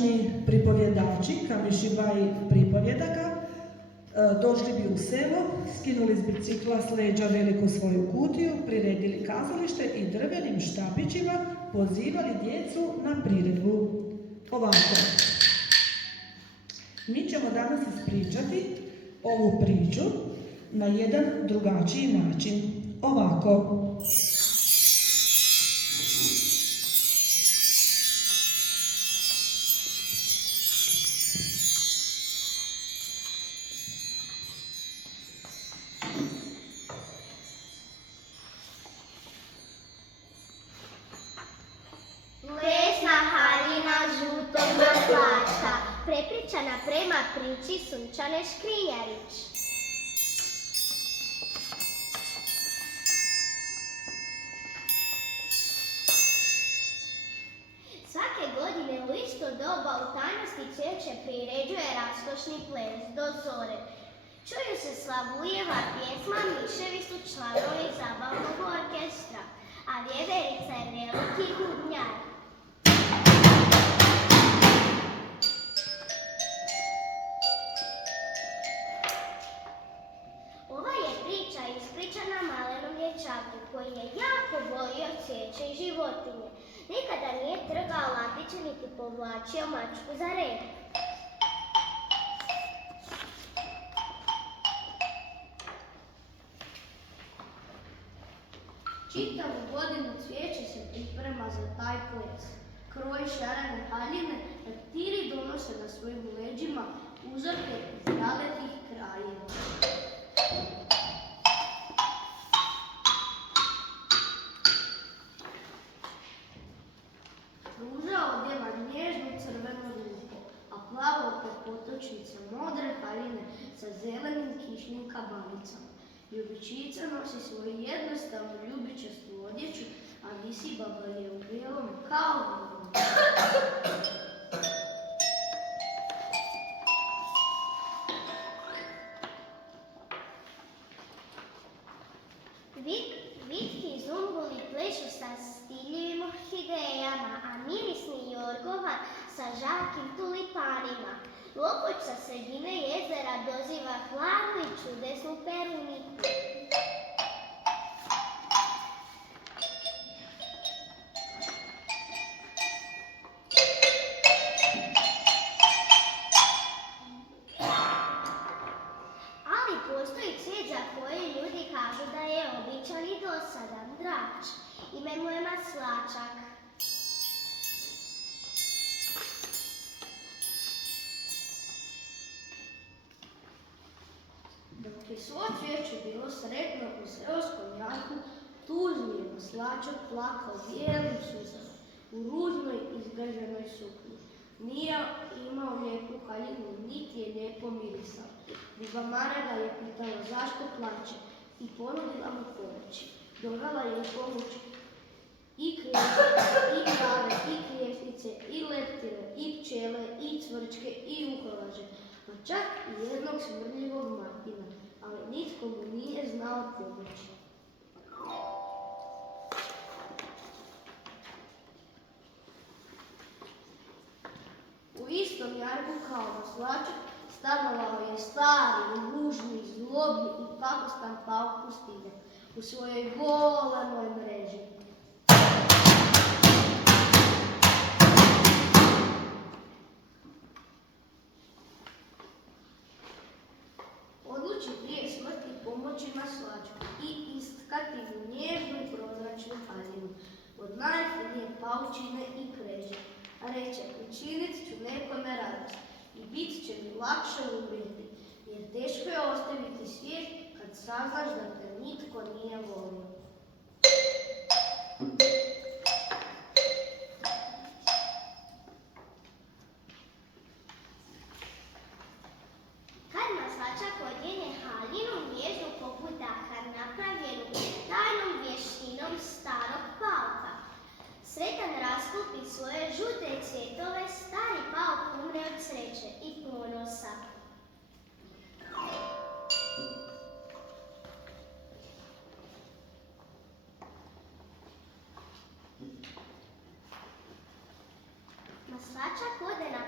nekadašnji pripovjedači, Kamišibaji pripovjedaka, došli bi u selo, skinuli s bicikla s leđa veliku svoju kutiju, priredili kazalište i drvenim štapićima pozivali djecu na priredbu. Ovako, mi ćemo danas ispričati ovu priču na jedan drugačiji način. Ovako. Prepričana prema priči Sunčane Škrinjarić. Svake godine u isto doba u tajnosti cvijeće priređuje raskošni ples do zore. Čuju se Slavujeva pjesma, miševi su članovi zabavnog orkestra, a vjeverica je veliki bubnjar. Ispričana malenom dječaku koji je jako volio cvijeće i životinje. Nikada nije trgao lapiće niti povlačio mačku za rep. Čitavu godinu cvijeće se priprema za taj ples. Kroji šarene haljine, reptili donose na svojim leđima uzorke iz dalekih krajeva. Ruža odjeva nježnu crvenu ruku, a plavo potočnice modre haljine sa zelenim kišnim kabanicama. Ljubičica nosi svoju jednostavnu ljubičastu odjeću, a visi baba je u bijelom kao vrlo. Vitki zumbuli plešu sa stiljivim orhidejama, a mirisni jorgovan sa žarkim tulipanima. Lopoć sa sredine jezera doziva hlavu i čudesnu peruniku. Ali postoji cvijet za koji ljudi kažu da je običan i dosadan, drač. Ime mu je maslačak. Dok je svo cvijeće bilo sretno u seoskom janku, tužni je maslačak plakao bijelim suzama u ružnoj izgraženoj suknji. Nije imao lijepu haljinu, niti je lijepo mirisao. Biba Mara ga je pitala zašto plače i ponudila mu pomoći. Dovela je pomoć i krave, i krijesnice, i leptire, i pčele, i cvrčke, i uholaže, pa čak i jednog smrdljivog Martina, ali nitko mu nije znao pomoći. U istom jarku kao maslačak stanovao je stari, ružni, zlobni i pakostan pauk pustinja u svojoj golemoj mreži. Odluči prije smrti pomoći maslačku i istkati mu nježnu i prozračnu haljinu od najfinije paučine i kreže. A reče, učinit ću nekome radost i bit će mi lakše umrijeti, jer teško je ostaviti svijet kad saznaš da te nitko nije volio. Kad maslačak odjene haljinu nježnu poput dakar napravljenu tajnom vještinom starog pauka, sretan raskupi svoje žute cvjetove, stari